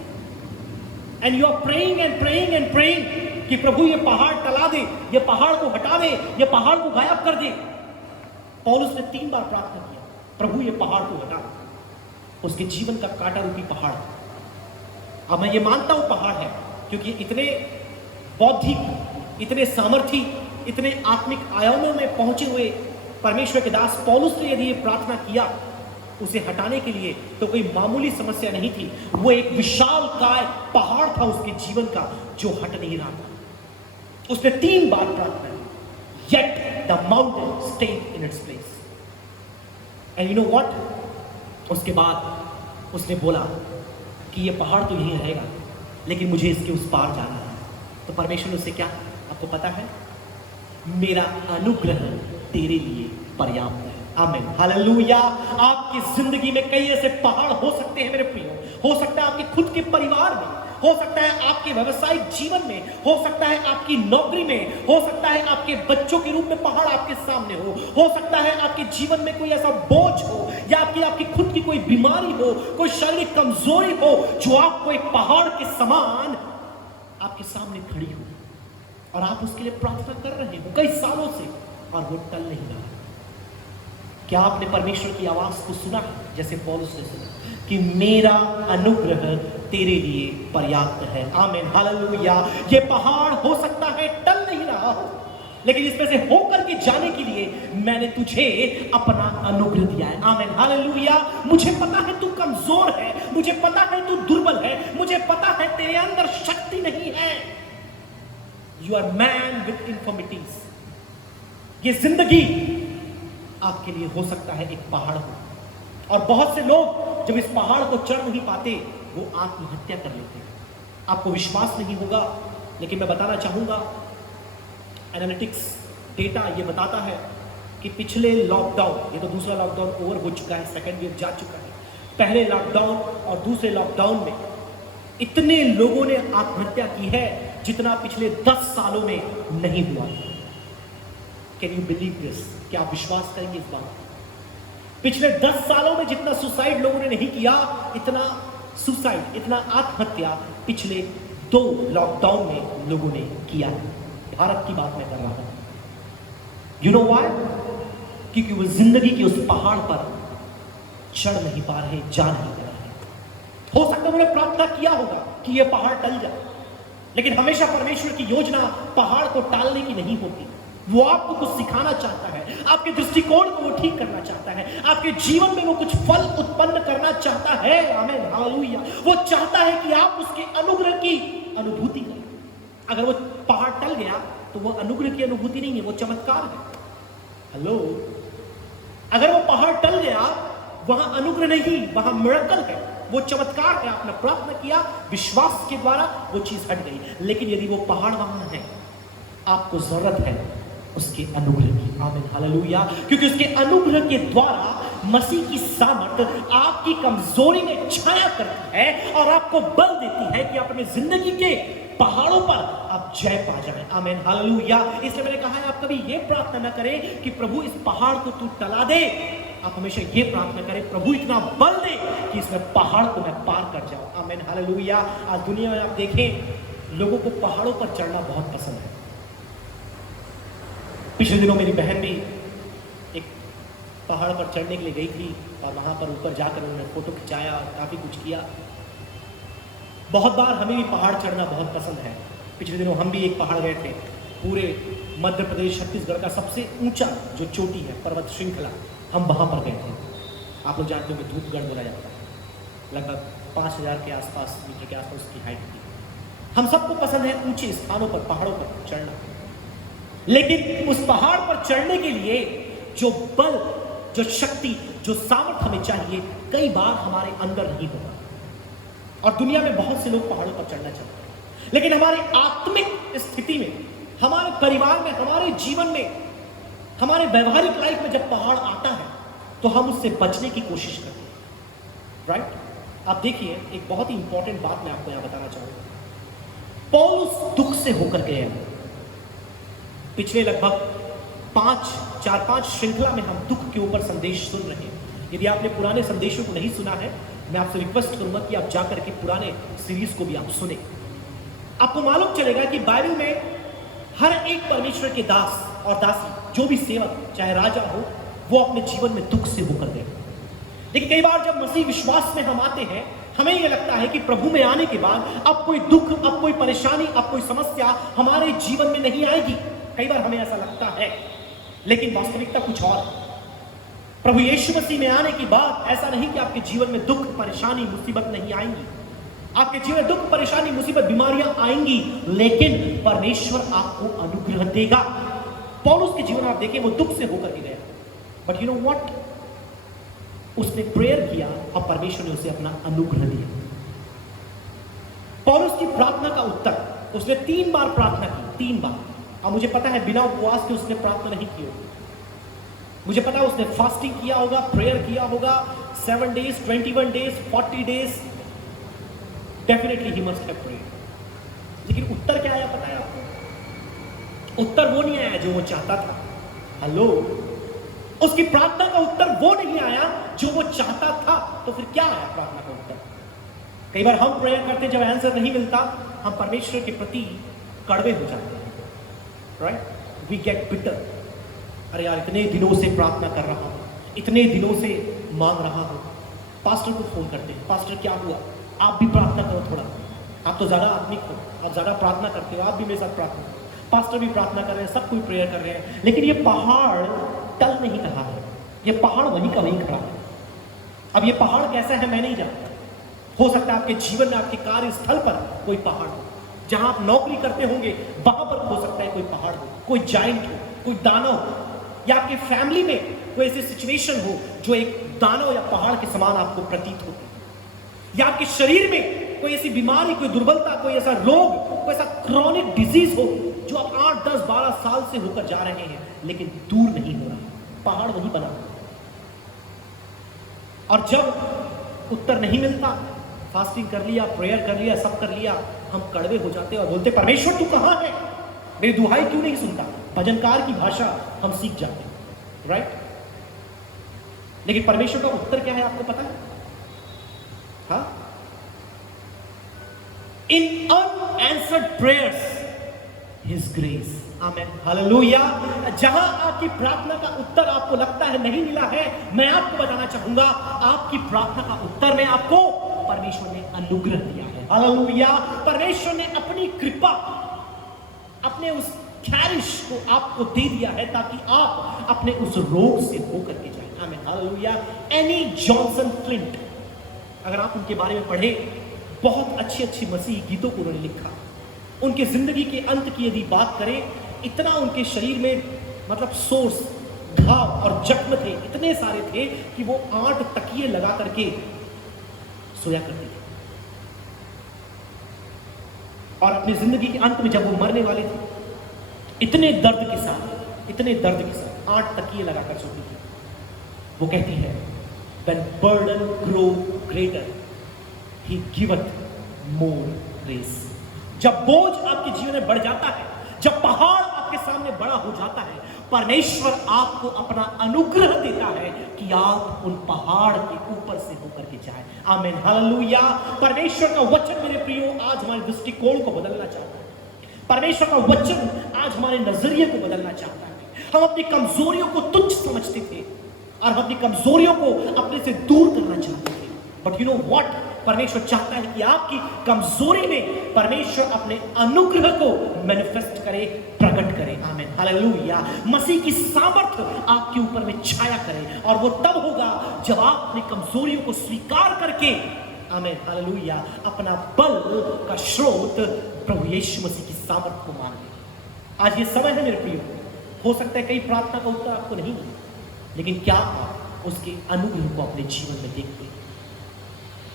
And you are praying and praying and praying कि प्रभु ये पहाड़ टला दे, ये पहाड़ को हटा दे, ये पहाड़ को गायब कर दे। पौलुस ने 3 बार प्रार्थना किया, प्रभु ये पहाड़ को हटा दे। उसके जीवन का कांटा रूपी पहाड़। अब मैं ये मानता हूं पहाड़ है, क्योंकि इतने बौद्धिक, इतने सामर्थी, इतने आत्मिक आयामों में पहुंचे हुए परमेश्वर के दास पौलुस ने यदि ये प्रार्थना किया उसे हटाने के लिए, तो कोई मामूली समस्या नहीं थी। वो एक विशाल काय पहाड़ था उसके जीवन का, जो हट नहीं रहा था। उसने 3 बार प्रार्थना की, yet the mountain stayed in its place. And you know what? उसके बाद उसने बोला कि ये पहाड़ तो यहीं रहेगा, लेकिन मुझे इसके उस पार जाना है। तो परमेश्वर ने उससे क्या, आपको पता है, मेरा अनुग्रह तेरे लिए पर्याप्त है। Amen, hallelujah. आपकी जिंदगी में कई ऐसे पहाड़ हो सकते हैं मेरे प्रियो। हो सकता है आपके खुद के परिवार में, हो सकता है आपके व्यवसायिक जीवन में, हो सकता है आपकी नौकरी में, हो सकता है आपके बच्चों के रूप में पहाड़ आपके सामने हो सकता है आपके जीवन में कोई ऐसा बोझ हो, या आपकी खुद की कोई बीमारी हो, कोई शारीरिक कमजोरी हो, जो आपको एक पहाड़ के समान आपके सामने खड़ी हो, और आप उसके लिए प्रार्थना कर रहे हो कई सालों से, और वो टल नहीं रहा। क्या आपने परमेश्वर की आवाज को सुना है, जैसे पौलुस ने सुना कि मेरा अनुग्रह तेरे लिए पर्याप्त है? Amen, hallelujah. ये पहाड़ हो सकता है टल नहीं रहा हो, लेकिन इसमें से होकर के जाने के लिए मैंने तुझे अपना अनुग्रह दिया है। Amen, hallelujah. मुझे पता है तू कमजोर है, मुझे पता है तू दुर्बल है, मुझे पता है तेरे अंदर शक्ति नहीं है। You are man with infirmities. ये जिंदगी आपके लिए हो सकता है एक पहाड़ हो, और बहुत से लोग जब इस पहाड़ को चढ़ नहीं पाते वो आत्महत्या कर लेते हैं। आपको विश्वास नहीं होगा, लेकिन मैं बताना चाहूंगा, एनालिटिक्स डेटा ये बताता है कि पिछले लॉकडाउन, ये तो दूसरा लॉकडाउन ओवर हो चुका है, सेकेंड वेव जा चुका है, पहले लॉकडाउन और दूसरे लॉकडाउन में इतने लोगों ने आत्महत्या की है जितना पिछले 10 सालों में नहीं हुआ। Can you believe this? क्या आप विश्वास करेंगे इस बात? पिछले 10 सालों में जितना सुसाइड लोगों ने नहीं किया, इतना सुसाइड, इतना आत्महत्या पिछले 2 लॉकडाउन में लोगों ने किया है। भारत की बात मैं कर रहा हूं। You know why? क्योंकि वो जिंदगी के उस पहाड़ पर चढ़ नहीं पा रहे, जा नहीं पा रहे। हो सकता है उन्होंने प्रार्थना किया होगा कि यह पहाड़ टल जाए, लेकिन हमेशा परमेश्वर की योजना पहाड़ को टालने की नहीं होती। वो आपको कुछ सिखाना चाहता है, आपके दृष्टिकोण को वो ठीक करना चाहता है, आपके जीवन में वो कुछ फल उत्पन्न करना चाहता है। Amen, hallelujah. वो चाहता है कि आप उसके अनुग्रह की अनुभूति करें। अगर वो पहाड़ टल गया तो वो अनुग्रह की अनुभूति नहीं है, वो चमत्कार है। हेलो, अगर वो पहाड़ टल गया, वहां अनुग्रह नहीं, वहां मिरेकल है, वो चमत्कार है। आपने प्रार्थना किया, विश्वास के द्वारा वो चीज हट गई। लेकिन यदि वो पहाड़ वहां है, आपको जरूरत है उसके अनुग्रह की। आमीन, हालेलुया। क्योंकि उसके अनुग्रह के द्वारा मसीह की सामर्थ आपकी कमजोरी में छाया करती है और आपको बल देती है कि आप अपनी जिंदगी के पहाड़ों पर आप जय पा जाएं। आमीन, हालेलुया। इसलिए मैंने कहा है, आप कभी यह प्रार्थना न करें कि प्रभु इस पहाड़ को तू टला दे। आप हमेशा ये प्रार्थना करें, प्रभु इतना बल दे कि इसमें पहाड़ को मैं पार कर जाऊं। आमीन, हालेलुया। आज दुनिया में आप देखें, लोगों को पहाड़ों पर चढ़ना बहुत पसंद है। पिछले दिनों मेरी बहन भी एक पहाड़ पर चढ़ने के लिए गई थी और वहां पर ऊपर जाकर उन्होंने फोटो खिंचाया और काफी कुछ किया। बहुत बार हमें भी पहाड़ चढ़ना बहुत पसंद है। पिछले दिनों हम भी एक पहाड़ गए थे, पूरे मध्य प्रदेश छत्तीसगढ़ का सबसे ऊंचा जो चोटी है, पर्वत श्रृंखला, हम वहां पर गए थे। आप लोग जानते हो कि धूपगढ़ बोला जाता है, लगभग 5000 के आसपास मीटर के आसपास उसकी हाइट थी। हम सबको पसंद है ऊंचे स्थानों पर, पहाड़ों पर चढ़ना, लेकिन उस पहाड़ पर चढ़ने के लिए जो बल, जो शक्ति, जो सामर्थ हमें चाहिए, कई बार हमारे अंदर नहीं होता। और दुनिया में बहुत से लोग पहाड़ों पर चढ़ना चाहते हैं, लेकिन हमारी आत्मिक स्थिति में, हमारे परिवार में, हमारे जीवन में, हमारे व्यवहारिक लाइफ में जब पहाड़ आता है तो हम उससे बचने की कोशिश करते हैं। राइट? आप देखिए, एक बहुत ही इंपॉर्टेंट बात मैं आपको यहां बताना चाहूंगा। पौलुस दुख से होकर गए। पिछले लगभग 4-5 श्रृंखला में हम दुख के ऊपर संदेश सुन रहे हैं। यदि आपने पुराने संदेशों को नहीं सुना है, मैं आपसे रिक्वेस्ट करूंगा कि आप जाकर के पुराने सीरीज को भी आप सुने। आपको मालूम चलेगा कि बाइबल में हर एक परमेश्वर के दास और दासी, जो भी सेवक, चाहे राजा हो, वो अपने जीवन में दुख से होकर गए। लेकिन कई बार जब मसीह विश्वास में हम आते हैं, हमें यह लगता है कि प्रभु में आने के बाद अब कोई दुख, अब कोई परेशानी, अब कोई समस्या हमारे जीवन में नहीं आएगी। कई बार हमें ऐसा लगता है, लेकिन वास्तविकता कुछ और है। प्रभु यीशु मसीह में आने के बाद ऐसा नहीं कि आपके जीवन में दुख, परेशानी, मुसीबत नहीं आएंगी। आपके जीवन में दुख, परेशानी, मुसीबत, बीमारियां आएंगी, लेकिन परमेश्वर आपको अनुग्रह देगा। पौलुस के जीवन आप देखें, वो दुख से होकर के गया, बट यू नो व्हाट, उसने प्रेयर किया और परमेश्वर ने उसे अपना अनुग्रह दिया। पौलुस की प्रार्थना का उत्तर, उसने 3 बार प्रार्थना की, 3 बार। और मुझे पता है बिना उपवास के उसने प्रार्थना नहीं की होगी। मुझे पता है उसने फास्टिंग किया होगा, प्रेयर किया होगा, 7 days, 21 days, 40 days, definitely he must have prayed. लेकिन उत्तर क्या आया पता है आपको? उत्तर वो नहीं आया जो वो चाहता था। हेलो, उसकी प्रार्थना का उत्तर वो नहीं आया जो वो चाहता था। तो फिर क्या आया प्रार्थना का उत्तर? कई बार हम प्रेयर करते, जब आंसर नहीं मिलता, हम परमेश्वर के प्रति कड़वे हो जाते हैं। राइट? We get bitter. अरे यार, इतने दिनों से प्रार्थना कर रहा हूं, इतने दिनों से मांग रहा हूं। पास्टर को फोन करते हैं, पास्टर क्या हुआ, आप भी प्रार्थना करो थोड़ा, आप तो ज्यादा आत्मिक हो, आप ज्यादा प्रार्थना करते हो, आप भी मेरे साथ प्रार्थना करो। पास्टर भी प्रार्थना कर रहे हैं, सब कोई प्रेयर कर रहे हैं, लेकिन ये पहाड़ टल नहीं रहा है। ये पहाड़ वहीं का वहीं खड़ा है। अब ये पहाड़ कैसा है मैं नहीं जानता। हो सकता है आपके जीवन में, आपके कार्यस्थल पर कोई पहाड़ हो, जहां आप नौकरी करते होंगे वहां पर हो सकता है कोई पहाड़ हो, कोई जायंट हो, कोई दानव हो, या आपके फैमिली में कोई ऐसी सिचुएशन हो जो एक दानव या पहाड़ के समान आपको प्रतीत होती है, या आपके शरीर में कोई ऐसी बीमारी, कोई दुर्बलता, कोई ऐसा रोग, कोई ऐसा क्रॉनिक डिजीज हो जो आप 8, 10, 12 साल से होकर जा रहे हैं, लेकिन दूर नहीं हो रहा। पहाड़ वहीं बना। और जब उत्तर नहीं मिलता, फास्टिंग कर लिया, प्रेयर कर लिया, सब कर लिया, हम कड़वे हो जाते और बोलते परमेश्वर तू कहां है, मेरी दुहाई क्यों नहीं सुनता। भजनकार की भाषा हम सीख जाते हैं, राइट। लेकिन परमेश्वर का उत्तर क्या है आपको पता है? हाँ, इन अनआंसर्ड प्रेयर्स हिज ग्रेस। आमेन, हालेलुया। जहां आपकी प्रार्थना का उत्तर आपको लगता है नहीं मिला है, मैं आपको बताना चाहूंगा आपकी प्रार्थना का उत्तर में आपको परमेश्वर ने अनुग्रह दिया है। हालेलुया। परमेश्वर ने अपनी कृपा, अपने उस खैरिश को आपको दे दिया है ताकि आप अपने उस रोग से होकर के जाए। आमीन, हालेलुया। एनी जॉनसन फ्लिंट, अगर आप उनके बारे में पढ़े, बहुत अच्छी अच्छी मसीह गीतों को उन्होंने लिखा। उनके जिंदगी के अंत की यदि बात करें, इतना उनके शरीर में मतलब सोर्स, घाव और जख्म थे, इतने सारे थे कि वो 8 तकिए लगा करके सोया करते थे। और अपनी जिंदगी के अंत में जब वो मरने वाले थे, इतने दर्द के साथ 8 तकिए लगाकर सोती थी। वो कहती है, when burden grow greater, he giveth more grace। जब बोझ आपके जीवन में बढ़ जाता है, जब पहाड़ आपके सामने बड़ा हो जाता है, परमेश्वर आपको अपना अनुग्रह देता है कि आप उन पहाड़ के ऊपर से होकर के जाए। आमीन, हालेलुया। परमेश्वर का वचन मेरे प्रियो आज हमारे दृष्टिकोण को बदलना चाहता है। परमेश्वर का वचन आज हमारे नजरिए को बदलना चाहता है। हम अपनी कमजोरियों को तुच्छ समझते थे और हम अपनी कमजोरियों को अपने से दूर करना चाहते थे। बट यू नो व्हाट, परमेश्वर चाहता है कि आपकी कमजोरी में परमेश्वर अपने अनुग्रह को मैनिफेस्ट करे, प्रकट करे। आमीन, हालेलुया। मसीह की सामर्थ्य आपके ऊपर में छाया करे, और वो तब होगा जब आप अपनी कमजोरियों को स्वीकार करके, आमीन, हालेलुया, अपना बल का स्रोत प्रभु यीशु मसीह की सामर्थ्य को माने। आज ये समय है मेरे प्रियो, हो सकता है कई प्रार्थना का उत्तर आपको नहीं मिले, लेकिन क्या आप उसके अनुग्रह को अपने जीवन में देखते हैं?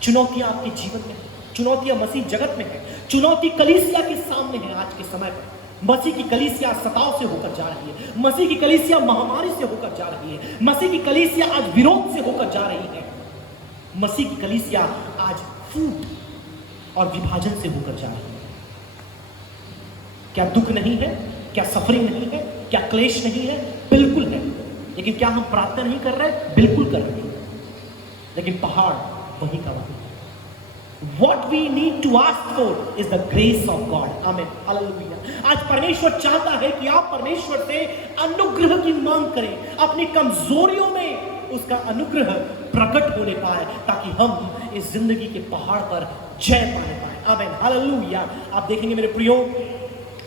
चुनौतियां आपके जीवन में है, चुनौतियां मसीह जगत में है, चुनौती कलीसिया के सामने है। आज के समय पर मसीह की कलीसिया सताव से होकर जा रही है, मसीह की कलीसिया महामारी से होकर जा रही है, मसीह की कलीसिया आज विरोध से होकर जा रही है, मसीह की कलीसिया आज फूट और विभाजन से होकर जा रही है। क्या दुख नहीं है? क्या सफरिंग नहीं है? क्या क्लेश नहीं है? बिल्कुल है। लेकिन क्या हम प्रार्थना नहीं कर रहे? बिल्कुल कर रहे हैं। लेकिन पहाड़ वही का वही। What we need to ask for is the grace of God. Amen. Hallelujah. आज परमेश्वर चाहता है कि आप परमेश्वर से अनुग्रह की मांग करें, अपनी कमजोरियों में उसका अनुग्रह प्रकट होने पाए, ताकि हम इस जिंदगी के पहाड़ पर जय पाने पाए। आमीन, हालेलुया। आप देखेंगे मेरे प्रियो,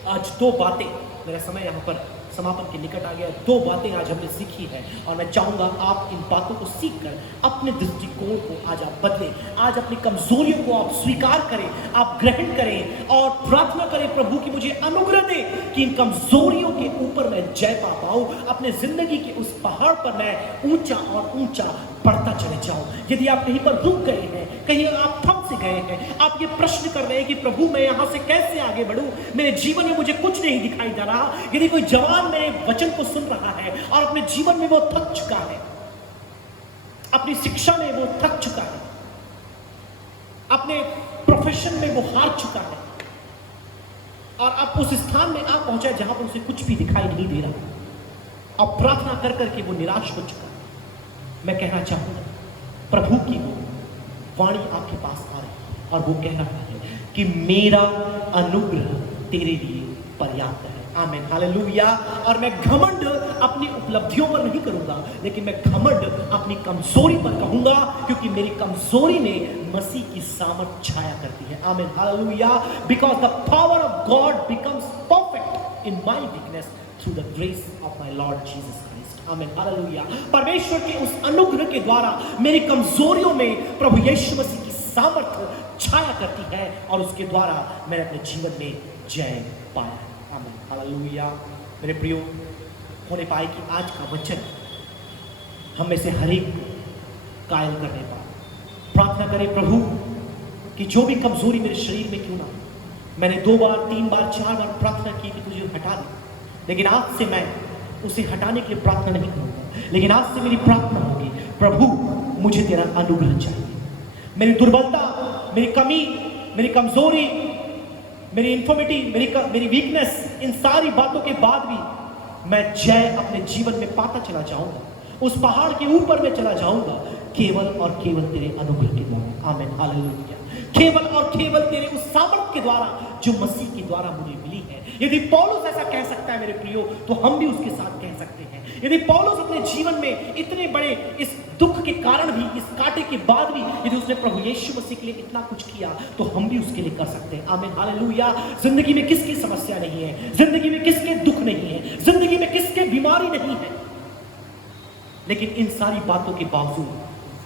आज 2 बातें, मेरा समय यहाँ पर समापन के निकट आ गया, 2 बातें आज हमने सीखी है, और मैं चाहूंगा आप इन बातों को सीखकर अपने दृष्टिकोण को आज आप बदलें। आज अपनी कमजोरियों को आप स्वीकार करें, आप ग्रहण करें और प्रार्थना करें प्रभु की मुझे अनुग्रह दे कि इन कमजोरियों के ऊपर मैं जय पा पाऊं, अपने जिंदगी के उस पहाड़ पर मैं ऊंचा और ऊंचा बढ़ता चले जाऊं। यदि आप कहीं पर रुक गए हैं, कहीं आप थम से गए हैं, आप ये प्रश्न कर रहे हैं कि प्रभु मैं यहां से कैसे आगे बढ़ूं, मेरे जीवन में मुझे कुछ नहीं दिखाई दे रहा। यदि कोई जवान मेरे वचन को सुन रहा है और अपने जीवन में वो थक चुका है, अपनी शिक्षा में वो थक चुका है, अपने प्रोफेशन में वो हार चुका है, और अब उस स्थान में आप पहुंचा जहां पर उसे कुछ भी दिखाई नहीं दे रहा, अब प्रार्थना कर करके वो निराश हो चुका है, मैं कहना चाहूंगा प्रभु की वाणी आपके पास आ रही है और वो कह रहा है कि मेरा अनुग्रह तेरे लिए पर्याप्त है। Amen, hallelujah. और मैं घमंड अपनी उपलब्धियों पर नहीं करूंगा, लेकिन मैं घमंड अपनी कमजोरी पर कहूंगा, क्योंकि मेरी कमजोरी में मसीह की सामर्थ छाया करती है। Amen, hallelujah. Because the power of God becomes perfect in my weakness through the grace of my Lord Jesus Christ. आमीन, हालेलुया। परमेश्वर के उस अनुग्रह के द्वारा मेरी कमजोरियों में प्रभु यीशु मसीह की सामर्थ छाया करती है, और उसके द्वारा मैंने अपने जीवन में जय पाया। आमीन, हालेलुया। मेरे प्रियो, होने पाए कि आज का वचन हम में से हर एक को कायल करने पाए। प्रार्थना करें प्रभु कि जो भी कमजोरी मेरे शरीर में क्यों ना, मैंने 2 बार 3 बार 4 बार प्रार्थना की कि तुझे हटा दे, लेकिन आज से मैं उसे हटाने के लिए प्रार्थना नहीं करूंगा, लेकिन आज से मेरी प्रार्थना होगी, प्रभु मुझे तेरा अनुग्रह चाहिए। मेरी दुर्बलता, मेरी कमी, मेरी कमजोरी, मेरी इन्फॉर्मिटी, मेरी वीकनेस, इन सारी बातों के बाद भी मैं जय अपने जीवन में पाता चला जाऊंगा। उस पहाड़ के ऊपर मैं चला जाऊंगा केवल और केवल तेरे अनुग्रह के द्वारा। आमीन, हालेलुया। केवल और केवल तेरे उस सामर्थ के द्वारा जो मसीह के द्वारा मुझे मिली है। यदि पौलुस ऐसा कह सकता है मेरे प्रियो, तो हम भी उसके साथ कह सकते हैं। यदि पौलुस अपने जीवन में इतने बड़े इस दुख के कारण भी, इस कांटे के बाद भी यदि उसने प्रभु यीशु मसीह के लिए इतना कुछ किया, तो हम भी उसके लिए कर सकते हैं। आमीन, हालेलुया। जिंदगी में किसकी समस्या नहीं है, जिंदगी में किसके दुख नहीं है, जिंदगी में किसके बीमारी नहीं है, लेकिन इन सारी बातों के बावजूद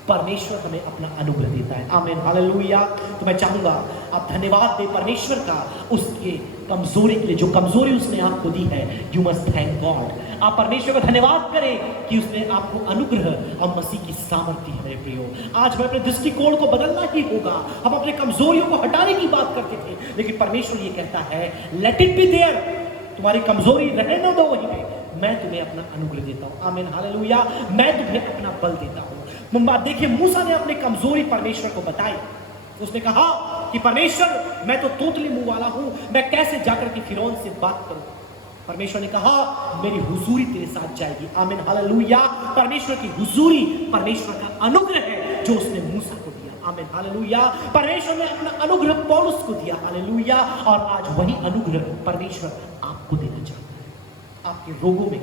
परमेश्वर हमें अपना अनुग्रह देता है। Amen, hallelujah. तो मैं चाहूंगा आप धन्यवाद दे परमेश्वर का उसके कमजोरी के लिए, जो कमजोरी उसने आपको दी है। You must thank God. आप परमेश्वर का धन्यवाद करें कि उसने आपको अनुग्रह और मसीह की सामर्थ्य है। मेरे प्रियो, आज हमें अपने दृष्टिकोण को बदलना ही होगा। हम अपने कमजोरियों को हटाने की बात करते थे, लेकिन परमेश्वर ये कहता है लेट इट बी देयर। तुम्हारी कमजोरी रहने न दो वहीं पे, मैं तुम्हें अपना अनुग्रह देता हूं। आमीन, हालेलुया। मैं तुम्हें अपना बल देता हूं। मुंबा देखिए, मूसा ने अपनी कमजोरी परमेश्वर को बताई। उसने कहा कि परमेश्वर, मैं तो तोतली मुंह वाला हूं, मैं कैसे जाकर के फिरौन से बात करूं। परमेश्वर ने कहा मेरी हुजूरी तेरे साथ जाएगी। आमीन, हालेलुया। परमेश्वर की हुजूरी परमेश्वर का अनुग्रह है जो उसने मूसा को दिया। आमीन, हालेलुया। परमेश्वर ने अपना अनुग्रह पौलुस को दिया। हालेलुया। और आज वही अनुग्रह परमेश्वर आपको देना चाहता है। आपके रोगों में,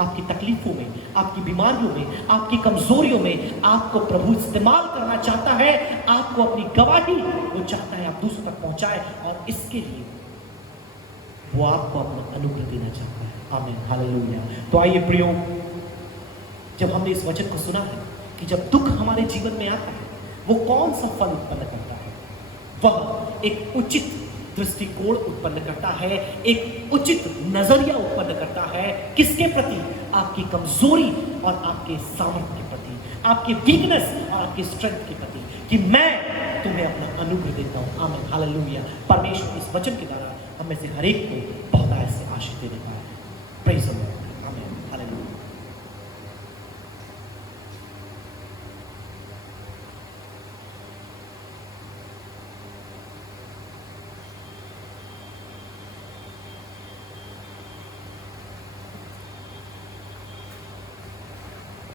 आपकी तकलीफों में, आपकी बीमारियों में, आपकी कमजोरियों में आपको प्रभु इस्तेमाल करना चाहता है। आपको अपनी गवाही वो चाहता है आप दूसरों तक पहुंचाए, और इसके लिए वो आपको अपना अनुग्रह देना चाहता है। Amen, hallelujah. तो आइए प्रियो, जब हमने इस वचन को सुना है कि जब दुख हमारे जीवन में आता है, वो कौन सा फल उत्पन्न करता है? वह एक उचित दृष्टिकोण उत्पन्न करता है, एक उचित नजरिया उत्पन्न करता है। किसके प्रति? आपकी कमजोरी और आपके सामर्थ्य के प्रति, आपके वीकनेस और आपके स्ट्रेंथ के प्रति, कि मैं तुम्हें अपना अनुग्रह देता हूं। आमीन, हालेलुया। परमेश्वर इस वचन के द्वारा हम में से हर एक को बहुत ऐसे